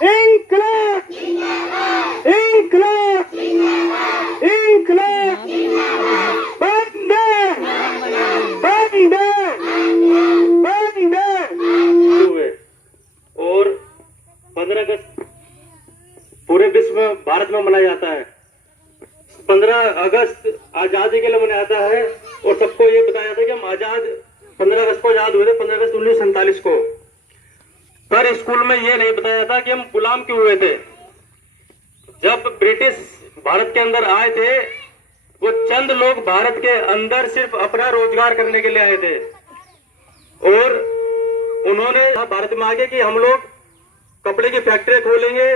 इंकलाब इंकलाब इंकलाब बंदे बंदे बंदे हुए। और 15 अगस्त पूरे विश्व में भारत में मनाया जाता है। 15 अगस्त आजादी के लिए मनाया जाता है और सबको ये बताया जाता है कि हम आजाद 15 अगस्त को आजाद हुए थे, 15 अगस्त 1947 को। पर स्कूल में ये नहीं बताया जाता कि हम गुलाम क्यों हुए थे। जब ब्रिटिश भारत के अंदर आए थे, वो चंद लोग भारत के अंदर सिर्फ अपना रोजगार करने के लिए आए थे और उन्होंने भारत में आके कि हम लोग कपड़े की फैक्ट्री खोलेंगे,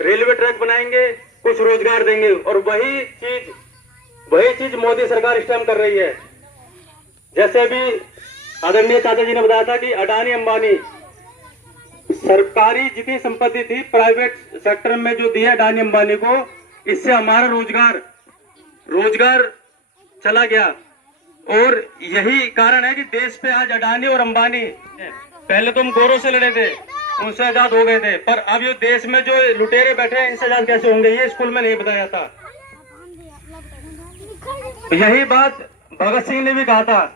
रेलवे ट्रैक बनाएंगे, कुछ रोजगार देंगे। और वही चीज मोदी सरकार इस टाइम कर रही है। जैसे अभी आदरणीय चाचा जी ने बताया था कि अडानी अंबानी सरकारी जितनी संपत्ति थी प्राइवेट सेक्टर में जो दिया अडानी अंबानी को, इससे हमारा रोजगार चला गया। और यही कारण है कि देश पे आज अडानी और अंबानी, पहले तो हम गोरों से लड़े थे, उनसे आजाद हो गए थे, पर अब ये देश में जो लुटेरे बैठे हैं इनसे आजाद कैसे होंगे, ये स्कूल में नहीं बताया था। यही बात भगत सिंह ने भी कहा था।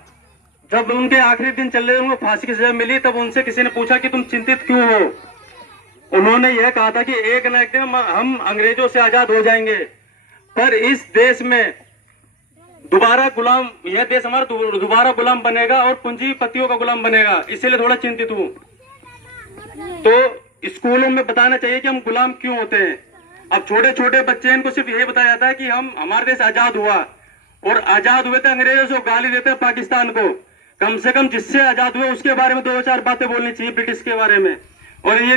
जब उनके आखिरी दिन चल रहे थे, उनको फांसी की सजा मिली, तब उनसे किसी ने पूछा कि तुम चिंतित क्यों हो। उन्होंने यह कहा था कि एक न एक दिन हम अंग्रेजों से आजाद हो जाएंगे, पर इस देश में दोबारा गुलाम, यह देश हमारा दोबारा गुलाम बनेगा और पूंजीपतियों का गुलाम बनेगा, इसीलिए थोड़ा चिंतित हूं। तो स्कूलों में बताना चाहिए कि हम गुलाम क्यों होते हैं। अब छोटे छोटे बच्चे, इनको सिर्फ यही बताया जाता है कि हमारा देश आजाद हुआ और आजाद हुए थे अंग्रेजों से, गाली देते हैं पाकिस्तान को। कम से कम जिससे आजाद हुए उसके बारे में 2-4 बातें बोलनी चाहिए, ब्रिटिश के बारे में। और ये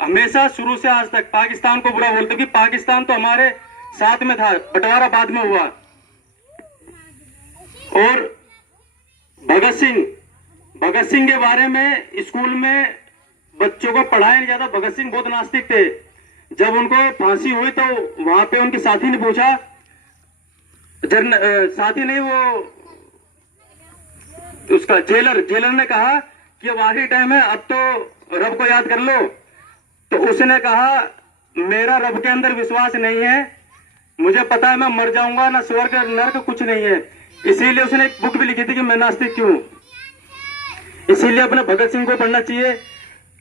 हमेशा शुरू से आज तक पाकिस्तान को बुरा बोलते कि पाकिस्तान तो हमारे साथ में था, बंटवारा बाद में हुआ। और भगत सिंह के बारे में स्कूल में बच्चों को पढ़ाया नहीं जाता। भगत सिंह बहुत नास्तिक थे। जब उनको फांसी हुई तो वहां पे उनके साथी ने पूछा, साथी नहीं, वो उसका जेलर ने कहा कि अब आखिरी टाइम है, अब तो रब को याद कर लो। तो उसने कहा मेरा रब के अंदर विश्वास नहीं है, मुझे पता है मैं मर जाऊंगा, ना स्वर्ग नर्क कुछ नहीं है। इसीलिए उसने एक बुक भी लिखी थी कि मैं नास्तिक क्यों। इसीलिए अपने भगत सिंह को पढ़ना चाहिए,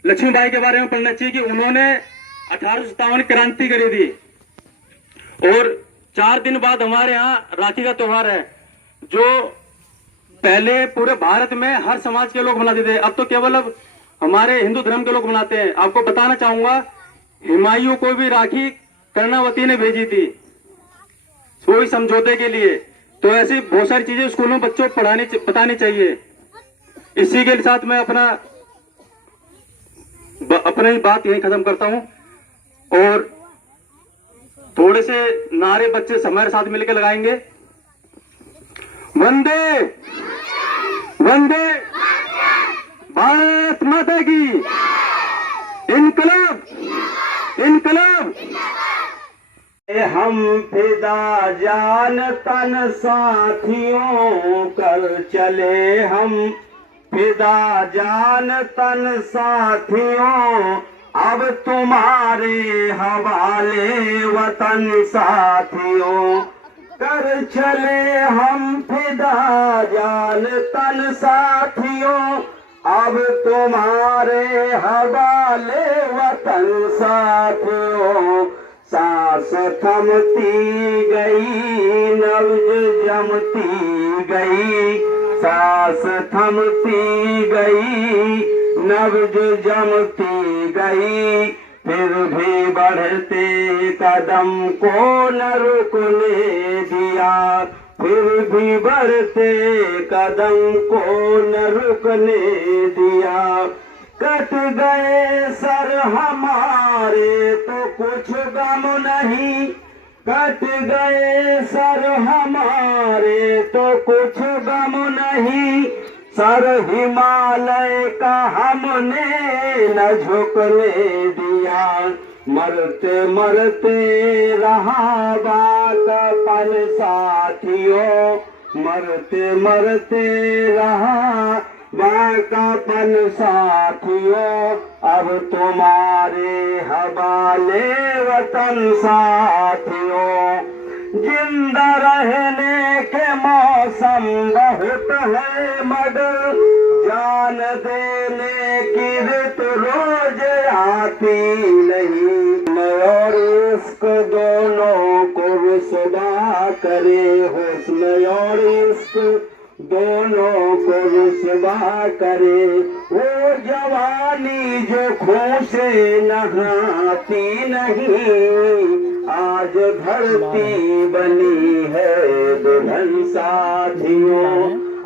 लक्ष्मीबाई के बारे में पढ़ना चाहिए कि उन्होंने 1857 क्रांति करी थी। और 4 दिन बाद हमारे यहाँ राखी का त्योहार है, जो पहले पूरे भारत में हर समाज के लोग मनाते थे, अब तो केवल अब हमारे हिंदू धर्म के लोग मनाते हैं। आपको बताना चाहूंगा, हुमायूं को भी राखी कर्णावती ने भेजी थी कोई समझौते के लिए। तो ऐसी बहुत सारी चीजें स्कूलों में बच्चों को बतानी चाहिए। इसी के साथ मैं अपनी बात यही खत्म करता हूं और थोड़े से नारे बच्चे हमारे साथ मिलकर लगाएंगे। वंदे वंदे भारत माता की, इनकलाब इनकलाब। हम फिदा जान तन साथियों कर चले, हम फिदा जान तन साथियों, अब तुम्हारे हवाले वतन साथियों कर चले। हम फिदा जान तन साथियों, अब तुम्हारे हवाले वतन साथियों। सांस थमती गई नब्ज जमती गई, सांस थमती गई नब्ज जमती गई, फिर भी बढ़ते कदम को न रुकने दिया, फिर भी बढ़ते कदम को न रुकने दिया। कट गए सर हमारे तो कुछ गम नहीं, कट गए सर हमारे तो कुछ गम नहीं, सर हिमालय का हमने न झुकने दिया। मरते मरते रहा बाकपन साथियों, मरते मरते रहा बाकापन साथियों अब तुम्हारे हवाले वतन साथियों। जिंदा रहने के मौसम बहुत है मगर जान देने की रित रोज आती नहीं। और इश्क दोनों को रुसवा करे, हुस्न और इश्क दोनों को रुसवा करे। वो जवानी जो खून से नहाती नहीं, आज धरती बनी है दुल्हन साथियों।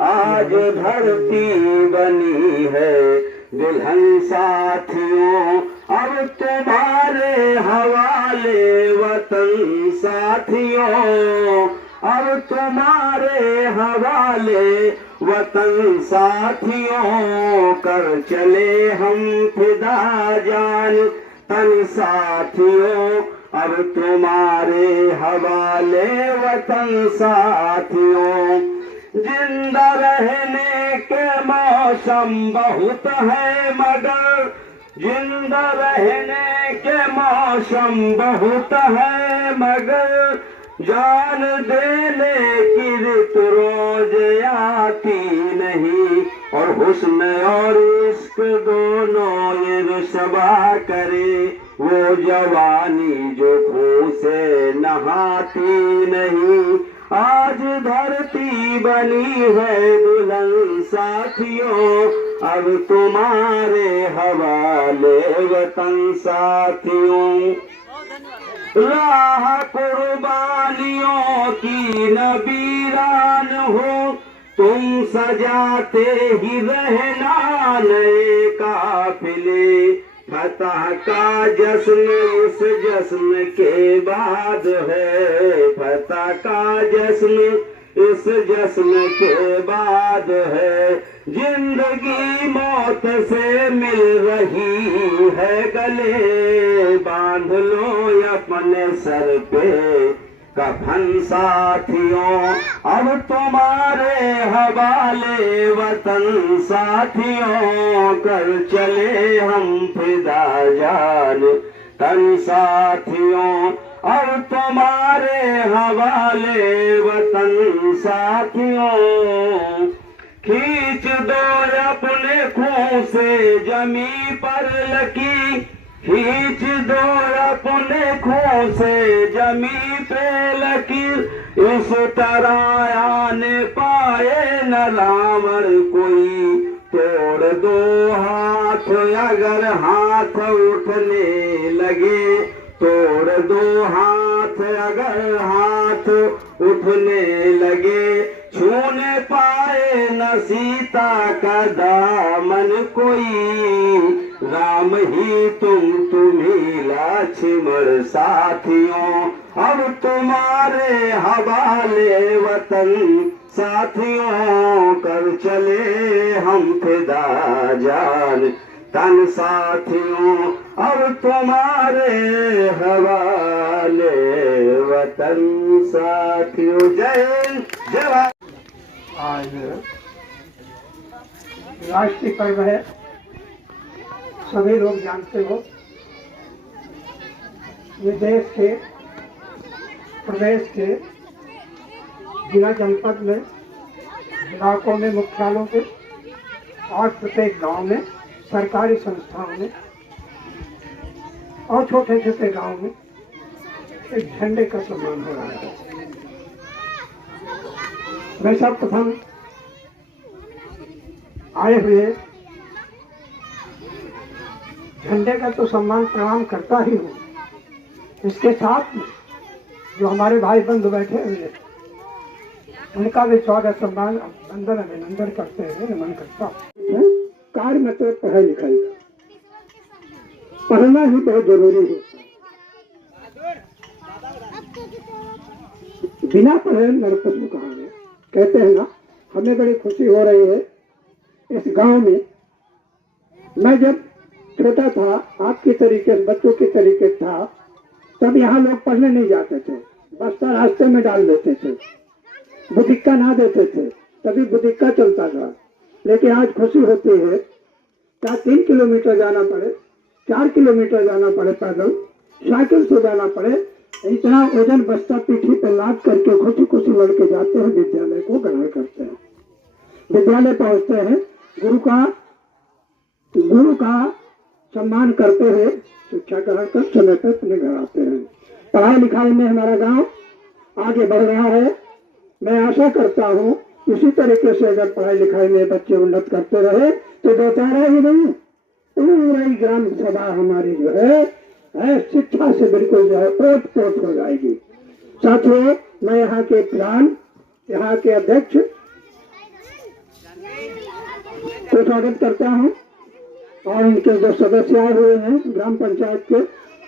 आज धरती बनी है दुल्हन साथियों। अब तुम्हारे हवाले वतन साथियों। अब तुम्हारे हवाले वतन साथियों। कर चले हम फिदा जान तन साथियों। अब तुम्हारे हवाले वतन साथियों। जिंदा रहने के मौसम बहुत है मगर जिंदा रहने के मौसम बहुत है मगर जान देने की रित रोज आती नहीं। और हुस्न और इश्क दोनों ये रुसवा करे। वो जवानी जो खून से नहाती नहीं, आज धरती बनी है दुल्हन साथियों। अब तुम्हारे हवाले वतन साथियों। राह कुर्बानियों की नबीरान हो, तुम सजाते ही रहना नए काफिले। फतह का जश्न इस जश्न के बाद है। फतह का जश्न इस जश्न के बाद है। जिंदगी मौत से मिल रही है गले। बांध लो अपने सर पे कफन साथियों। अब तुम्हारे हवाले वतन साथियों। कर चले हम फिदा जान तन साथियों। अब तुम्हारे हवाले वतन साथियों। खींच दो अपने खून से जमी पर लकी। खींच दो अपने खून से जमी पे लकीर। इस तरह आने पाए न रावण कोई। तोड़ दो हाथ अगर हाथ उठने लगे। तोड़ दो हाथ अगर हाथ उठने लगे। छूने पाए न सीता का दामन कोई। राम ही तुम ही लक्ष्मण साथियों। अब तुम्हारे हवाले वतन साथियों। कर चले हम फिदा जान तन साथियों। अब तुम्हारे हवाले वतन साथियों। जय जय। आज राष्ट्रीय पर्व है, सभी लोग जानते हो। ये देश के प्रदेश के जिला जनपद में इलाकों में मुख्यालयों के और प्रत्येक गांव में सरकारी संस्थाओं में और छोटे छोटे गांव में एक झंडे का सम्मान हो रहा है। मैं सर्वप्रथम आए हुए झंडे का तो सम्मान प्रणाम करता ही हूँ। इसके साथ में जो हमारे भाई बंधु बैठे हुए हैं उनका भी स्वागत सम्मान अंदर अभिनंदन करते हुए नमन करता हूँ। कार्य मतलब पढ़ाई लिखाई पढ़ना ही बहुत जरूरी है। बिना पढ़े नरपशु कहा है। कहते हैं ना, हमें बड़ी खुशी हो रही है इस गांव में। मैं जब छोटा था, आपके तरीके बच्चों के तरीके था, तब यहाँ लोग पढ़ने नहीं जाते थे। बस्ता रास्ते में डाल देते थे, बुधिक्का ना देते थे, तभी बुधिक्का चलता था। लेकिन आज खुशी होती है, क्या 3 किलोमीटर जाना पड़े, 4 किलोमीटर जाना पड़े, पैदल साइकिल से जाना पड़े, इतना वजन बस्ता पीठी पे लाद करके खुशी खुशी लड़के जाते हैं, विद्यालय को ग्रहण करते हैं, विद्यालय पहुंचते हैं, गुरु का सम्मान करते हुए शिक्षा ग्रहण कर समय पर अपने घर आते हैं। पढ़ाई लिखाई में हमारा गांव आगे बढ़ रहा है। मैं आशा करता हूं इसी तरीके से अगर पढ़ाई लिखाई में बच्चे उन्नत करते रहे तो बेचारा ही नहीं, पूरी ग्राम सभा हमारी जो है शिक्षा से बिल्कुल जो है ओत पोत हो जाएगी। साथियों, मैं यहाँ के प्रधान, यहाँ के अध्यक्ष को स्वागत करता हूँ और इनके जो सदस्य आए हुए हैं ग्राम पंचायत के,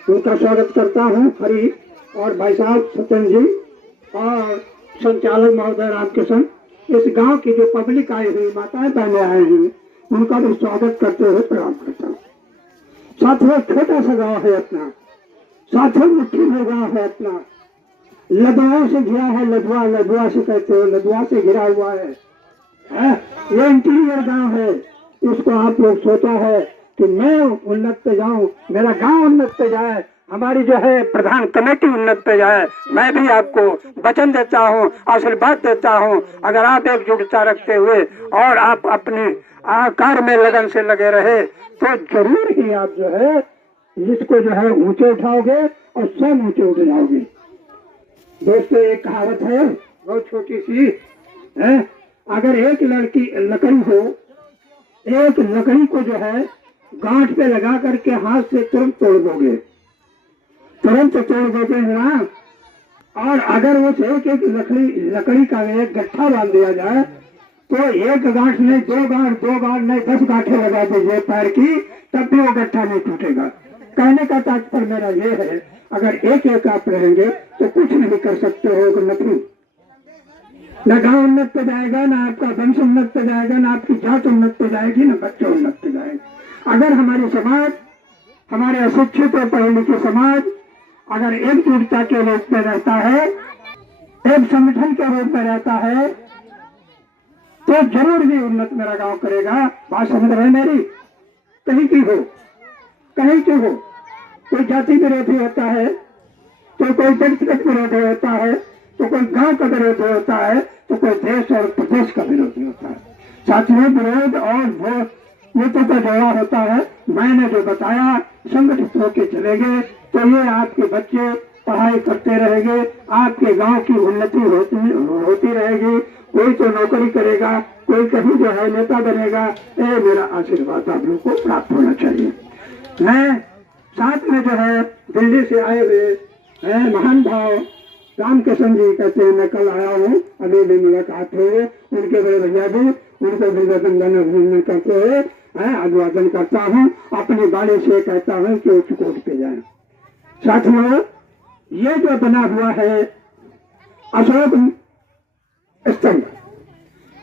उनका स्वागत करता हूँ। हरी और भाई साहब सत्येंद्र जी और संचालक महोदय रामकिशन, इस गांव की जो पब्लिक आई हुई, माताएं बहनें आई हुई, उनका भी स्वागत करते हुए प्रणाम करता हूँ। साथियों, छोटा सा गांव है अपना, साथियों मुट्ठी में गांव है अपना, लदुआ से घिरा है, लदुआ से कहते हो, लदुआ से घिरा हुआ है। ये इंटीरियर गांव है। इसको आप लोग सोचा है कि मैं उन्नत पे जाऊं, मेरा गांव उन्नत पे जाए, हमारी जो है प्रधान कमेटी उन्नत पे जाए। मैं भी आपको वचन देता हूं, आशीर्वाद देता हूं, अगर आप एकजुटता रखते हुए और आप अपने कार्य में लगन से लगे रहे तो जरूर ही आप जो है इसको जो है ऊंचे उठाओगे और स्वयं ऊंचे उठ जाओगे। दोस्तों, एक कहावत है बहुत छोटी सी है, अगर एक लकड़ी हो, एक लकड़ी को जो है गांठ पे लगा करके हाथ से तुरंत तोड़ दोगे ना, और अगर उस एक लकड़ी का एक गट्ठा बांध दिया जाए तो एक गांठ नहीं, दो गांठ नहीं, 10 गांठें लगा दीजिए पैर की, तब भी वो गट्ठा नहीं टूटेगा। कहने का तात्पर्य मेरा ये है, अगर एक आप रहेंगे तो कुछ नहीं कर सकते हो, नथी न गांव उन्नत पे जाएगा, ना आपका वंश उन्नत पे जाएगा, ना आपकी जात उन्नत पे जाएगी, ना बच्चे उन्नत पे जाएंगे। अगर हमारी समाज, हमारे अशिक्षित और पढ़े लिखे समाज अगर एकजुटता के रूप में रहता है, एक संगठन के रूप में रहता है, तो जरूर ही उन्नत मेरा गांव करेगा। बात समझ रहे मेरी? कहीं की हो, कहीं की हो, कोई जाति विरोधी होता है, तो कोई व्यक्तिगत विरोधी होता है, तो कोई गांव का विरोधी होता है, तो कोई देश और प्रदेश का विरोधी होता है। साथियों, विरोध और वोटों का जोड़ा होता है। मैंने जो बताया, संगठित होकर चलेंगे तो ये आपके बच्चे पढ़ाई करते रहेंगे, आपके गांव की उन्नति होती रहेगी। कोई तो नौकरी करेगा, कोई कहीं जो है नेता बनेगा। ये मेरा आशीर्वाद आप लोगों को प्राप्त होना चाहिए। मैं साथ में जो है दिल्ली से आए हुए महान भाव रामकिशन जी कहते हैं, मैं कल आया हूँ, अभी भी मुलाकात हुई, उनके बड़े भैया भी, उनको भी अभिनंदन करते हुए अभिवादन करता हूँ। अपनी बाणी से कहता हूँ कि उच्च कोट पे जाए। साथियों, ये जो बना हुआ है अशोक स्तंभ,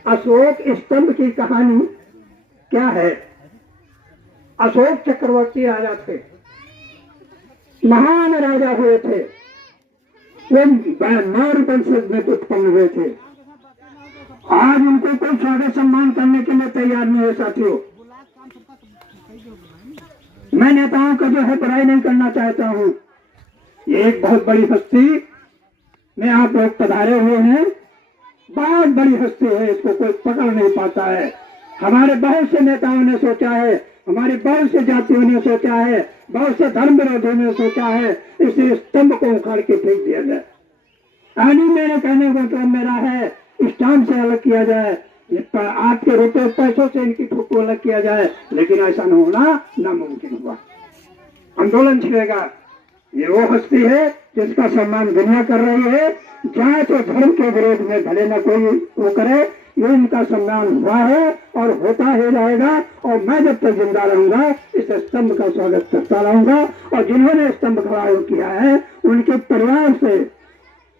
अशोक स्तंभ की कहानी क्या है? अशोक चक्रवर्ती राजा थे, महान राजा हुए थे, वे मौर्य वंशज में उत्पन्न हुए थे। आज उनको कोई स्वागत सम्मान करने के लिए तैयार नहीं है। साथियों, मैं नेताओं का जो है बुराई नहीं करना चाहता हूँ। ये एक बहुत बड़ी हस्ती में आप लोग पधारे हुए हैं, बहुत बड़ी हस्ती है, इसको कोई पकड़ नहीं पाता है। हमारे बहुत से नेताओं ने सोचा है, हमारे बहुत से जातियों ने सोचा है, बहुत से धर्म विरोधियों ने सोचा है इस स्तंभ को उखाड़ के फेंक दिया जाए। आनी मेरे कहने का मतलब मेरा है, स्टाम्प से अलग किया जाए, आपके रुपए पैसों से इनकी फोटो अलग किया जाए, लेकिन ऐसा न होना नामुमकिन हुआ। आंदोलन छिड़ेगा। ये वो हस्ती है जिसका सम्मान दुनिया कर रही है। जात और धर्म के विरोध में भले न कोई वो करे, ये इनका सम्मान हुआ है और होता ही जाएगा। और मैं जब तक जिंदा रहूंगा इस स्तंभ का स्वागत करता रहूंगा। और जिन्होंने स्तंभ खड़ा किया है, उनके परिवार से,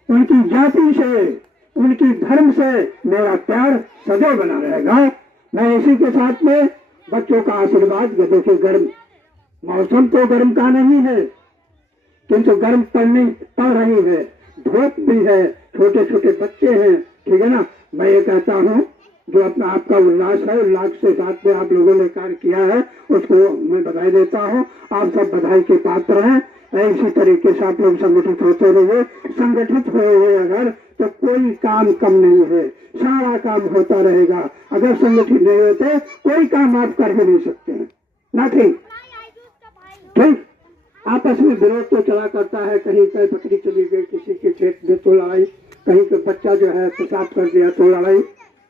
उनकी जाति से, उनकी धर्म से मेरा प्यार सदैव बना रहेगा। मैं इसी के साथ में बच्चों का आशीर्वाद, देखिए गर्म मौसम तो गर्म का नहीं है, किंतु गर्म पड़ रही है, धूप भी है, छोटे छोटे बच्चे हैं, ठीक है ना। मैं ये कहता हूँ जो अपना आपका उल्लास है, उल्लास के साथ में आप लोगों ने कार्य किया है, उसको मैं बधाई देता हूँ। आप सब बधाई के पात्र हैं। इसी तरीके से आप लोग संगठित होते रहिए। संगठित हुए अगर तो कोई काम कम नहीं है, सारा काम होता रहेगा। अगर संगठित नहीं होते कोई काम आप कर ही नहीं सकते हैं ना। ठीक, आपस में विरोध तो चला करता है, कहीं कहीं बकरी चली गई, किसी के खेत में तो लड़ाई, कहीं का बच्चा जो है पेशाब कर दिया तो लड़ाई।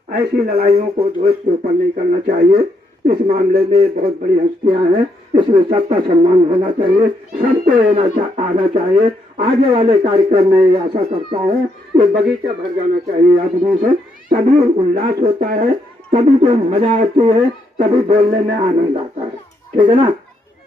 ऐसी लड़ाइयों को दोष के ऊपर नहीं करना चाहिए। इस मामले में बहुत बड़ी हस्तियां हैं, इसमें सबका सम्मान होना चाहिए, सबको आना चाहिए। आगे वाले कार्यक्रम में ये आशा करता हूँ कि बगीचा भर जाना चाहिए आदमी से, तभी उल्लास होता है, तभी तो मजा आती है, तभी बोलने में आनंद आता है। ठीक है ना।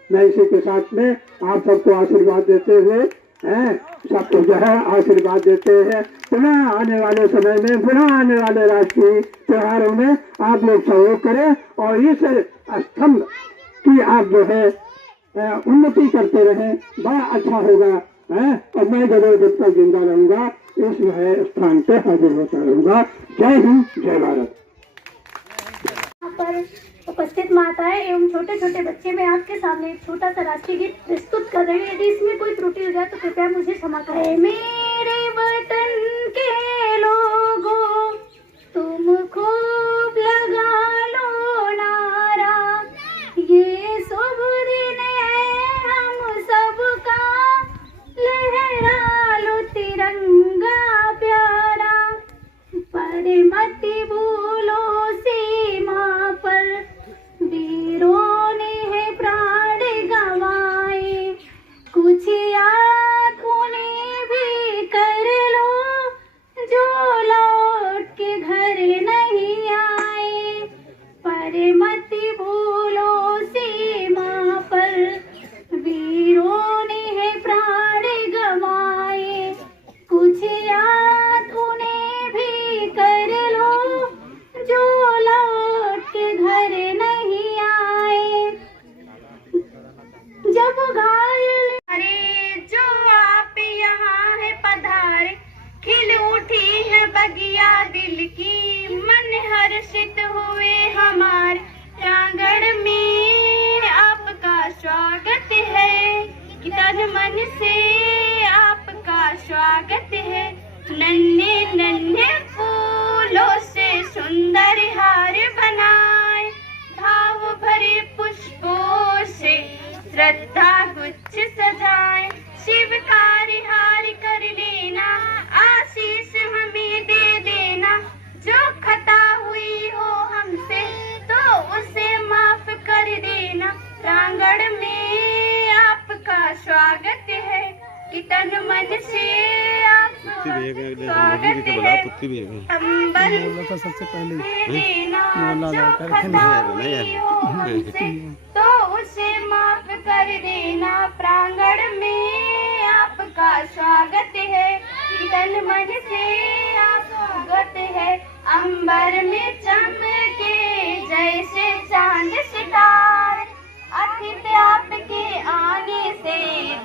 मैं इसी के साथ में आप सबको आशीर्वाद देते हुए सबको जो है आशीर्वाद देते हैं। पुनः आने वाले समय में, पुनः आने वाले राष्ट्रीय त्योहारों में आप लोग सहयोग करें और इस स्तंभ की आप जो है उन्नति करते रहें, बड़ा अच्छा होगा। और मैं जब तक जिंदा रहूंगा इस जो है स्थान पे हाजिर होता रहूंगा। जय हिंद, जय भारत। पर उपस्थित माताएं एवं छोटे छोटे बच्चे, मैं आपके सामने एक छोटा सा राष्ट्रीय गीत प्रस्तुत कर रही हूँ। यदि इसमें कोई त्रुटि हो जाए तो कृपया मुझे क्षमा करें। मेरे वतन के लोगों, तुम खूब लगा लो नारा, ये शुभ दिन है हम सबका, लहरा लो तिरंगा प्यारा, पर मत भूलो सीमा पर वीरों ने है प्राण गंवाए, कुछ आँखों ने भी कर लो जो लौट के घर नहीं आए, पर मत भूलो सीमा पर वीरों ने है प्राण गंवाए, कुछ आँखों ने भी कर लो जो लौट के घर नहीं आए। जब घायल अरे जो आप यहाँ है पधारे, खिल उठी है बगिया दिल की, मन हर्षित हुए हमारे प्रांगण में आपका स्वागत है, तन मन से आपका स्वागत है। नन्हे नन्हे फूलों से सुंदर हार बनाए, भाव भरे पुष्पों से श्रद्धा गुच्छ सजाए, शिवकार हार कर लेना, आशीष हमें दे देना, जो खता हुई हो हमसे तो उसे माफ कर देना। प्रांगण में आपका स्वागत है, कि तन मन से आपका स्वागत है। अंबर सबसे पहले देना, जो खता हुई हो हमसे तो उसे माफ कर देना। प्रांगण में आपका स्वागत है, कि तन मन से आपका स्वागत है। अंबर में चमके जैसे चांद सितारे, अतिथि आपके आने से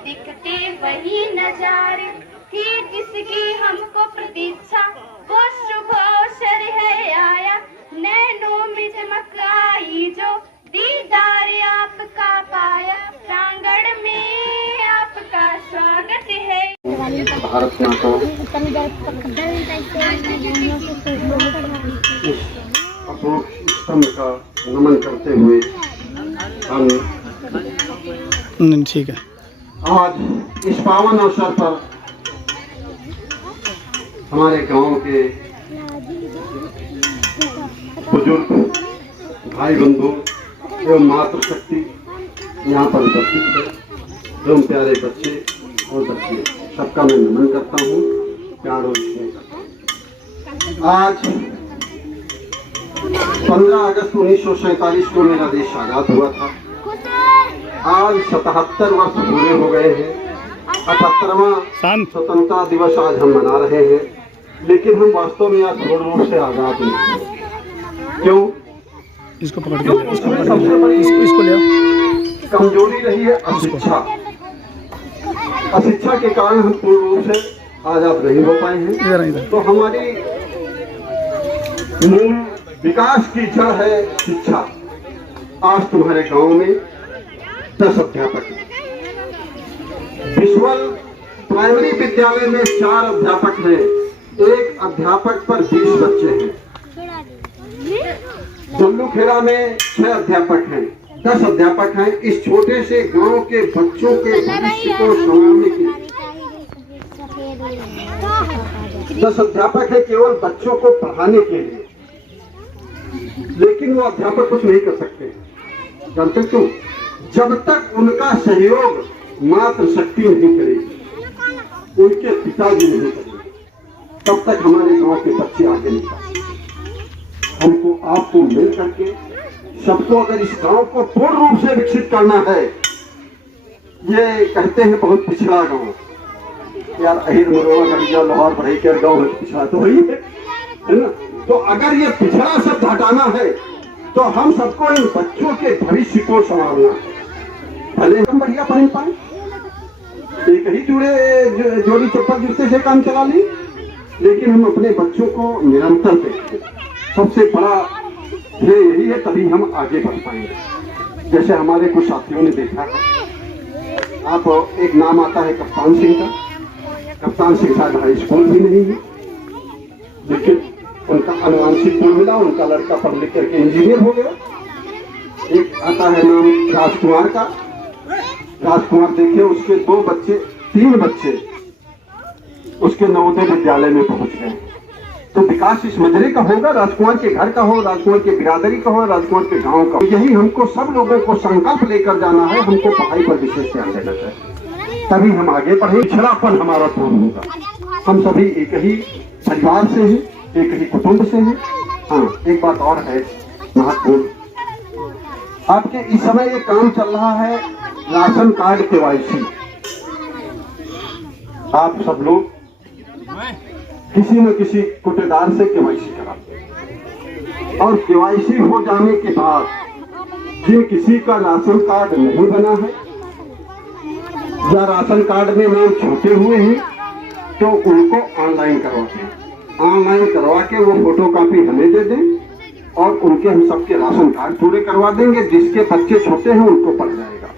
दिखते वही नजारे, थी जिसकी हमको प्रतीक्षा, वो शुभ अवसर है आया, नैनों में चमक आई जो दीदार आपका पाया। प्रांगण में आपका स्वागत है। भारत माता अशोक स्तंभ का नमन करते हुए हम ठीक है। आज इस पावन अवसर पर हमारे गांव के बुजुर्ग भाई बंधु एवं मातृशक्ति यहाँ पर उपस्थित है, एवं प्यारे बच्चे और बच्चे, सबका मैं नमन करता हूँ, प्यार और स्नेह करता हूँ। आज 15 अगस्त 1947 को मेरा देश आजाद हुआ था। आज 77 वर्ष पूरे हो गए हैं। 78वां स्वतंत्रता दिवस आज हम मना रहे हैं, लेकिन हम वास्तव में आज पूर्ण रूप से आजाद नहीं हैं। क्यों? इसको पकड़ के सबसे बड़ी इसको ले कमजोरी रही है अशिक्षा। अशिक्षा के कारण हम पूर्ण रूप से आजाद नहीं हो पाए हैं। तो हमारी मूल विकास की जड़ है शिक्षा। आज तुम्हारे गांव में 10 अध्यापक हैं। विश्वल प्राइमरी विद्यालय में 4 अध्यापक हैं। एक अध्यापक पर 20 बच्चे हैं। दुल्लूखेड़ा में 6 अध्यापक हैं। 10 अध्यापक हैं। इस छोटे से गांव के बच्चों के भविष्य को संवारने के लिए 10 अध्यापक है केवल बच्चों को पढ़ाने के लिए। लेकिन वो अध्यापक कुछ नहीं कर सकते। जानते क्यों? जब तक उनका सहयोग मातृशक्ति नहीं करेगी, उनके पिताजी नहीं करेंगे, तब तक हमारे गांव के बच्चे आगे नहीं बढ़ सकते। हमको आपको मिल करके सबको अगर इस गांव को पूर्ण रूप से विकसित करना है, ये कहते हैं बहुत पिछड़ा गांव यार, अहिर मुरवा गढ़िया लाहौर बढ़ई के गांव पिछड़ा तो वही है ना। तो अगर ये पिछड़ा सब हटाना है तो हम सबको इन बच्चों के भविष्य को संभालना है। भले हम बढ़िया पढ़ पाए, एक ही जोड़ी चप्पल जूते से काम चला ली, लेकिन हम अपने बच्चों को निरंतर देखें। सबसे बड़ा ध्येय यही है, तभी हम आगे बढ़ पाएंगे। जैसे हमारे कुछ साथियों ने देखा है, आप एक नाम आता है कप्तान सिंह का। कप्तान सिंह शायद हाई स्कूल भी नहीं है, लेकिन उनका अनुवांशिक गुण मिला, उनका लड़का पढ़ लिख करके इंजीनियर हो गया। एक आता है नाम राजकुमार का। राजकुमार देखिए, उसके 3 बच्चे उसके नवोदय विद्यालय में पहुंच गए। तो विकास इस मजरे का होगा, राजकुमार के घर का हो, राजकुमार के बिरादरी का हो, राजकुमार के गांव का हो। यही हमको सब लोगों को संकल्प लेकर जाना है। हमको पढ़ाई पर विशेष ध्यान देना चाहिए, तभी हम आगे बढ़े। पिछड़ापन हमारा पूर्ण होगा। हम सभी एक ही परिवार से हैं, एक ही कुटुंब से हैं। हाँ, एक बात और है महत्वपूर्ण, आपके इस समय ये काम चल रहा है राशन कार्ड KYC। आप सब लोग किसी न किसी कोटेदार से KYC कराते हैं, और KYC हो जाने के बाद जिन किसी का राशन कार्ड नहीं बना है या राशन कार्ड में नाम छूटे हुए हैं, तो उनको ऑनलाइन करवाते हैं। ऑनलाइन करवा के वो फोटो कॉपी हमें दे दें और उनके हम सबके राशन कार्ड पूरे करवा देंगे। जिसके बच्चे छोटे हैं उनको पड़ जाएगा।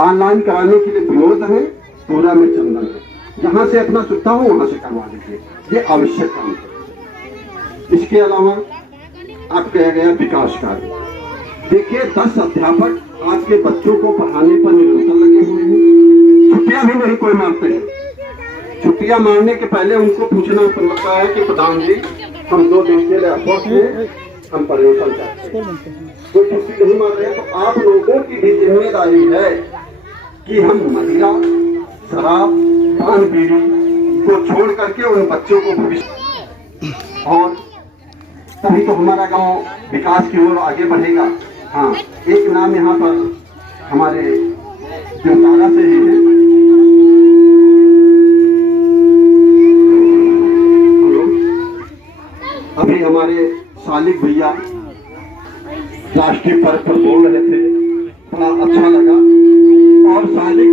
ऑनलाइन कराने के लिए विनोद है, पूरा में चंदन है। जहाँ से अपना सुविधा हो वहाँ से करवा लीजिए, ये आवश्यक काम है। इसके अलावा आप कहा गया विकास कार्य। देखिए 10 अध्यापक आपके बच्चों को पढ़ाने पर निरंतर लगे हुए हैं। छुट्टियां भी नहीं कोई मारते हैं। छुट्टियां मारने के पहले उनको पूछना पड़ता है कि प्रधान जी, हम 2 दिन के लिए अफसोस में हम परिवर्तन चाहते हैं, कोई छुट्टी नहीं मार रहे। तो आप लोगों की भी जिम्मेदारी है कि हम मदिरा, शराब, पान बीड़ी को छोड़ करके उन बच्चों को भविष्य, और तभी तो हमारा गांव विकास की ओर आगे बढ़ेगा। हाँ, एक नाम यहाँ पर हमारे जमतारा से ही है। अभी हमारे सालिक भैया राष्ट्रीय पर्व पर बोल रहे थे, बड़ा अच्छा लगा। और सालिक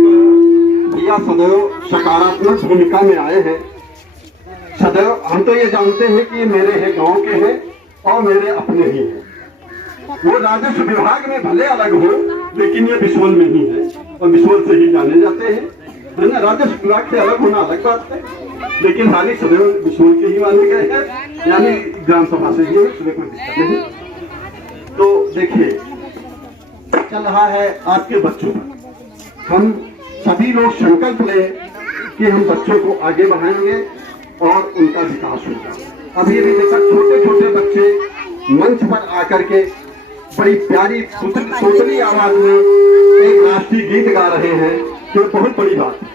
भैया सदैव सकारात्मक भूमिका में आए हैं। सदैव हम तो ये जानते हैं कि मेरे हैं गांव के हैं और मेरे अपने ही हैं। वो राजस्व विभाग में भले अलग हो, लेकिन ये विश्वल में ही है और विश्वल से ही जाने जाते हैं, है ना। राजस्व विभाग से अलग होना अलग बात है, लेकिन हाल ही सदैव विश्वल के ही माने गए हैं, यानी ग्राम सभा से ही, उसमें कोई दिक्कत नहीं। तो देखिए चल रहा है आपके बच्चों पर। हम सभी लोग संकल्प लें कि हम बच्चों को आगे बढ़ाएंगे और उनका विकास होगा। अभी भी देखा छोटे छोटे बच्चे मंच पर आकर के बड़ी प्यारी तोतली आवाज में एक राष्ट्रीय गीत गा रहे हैं, जो बहुत बड़ी बात है।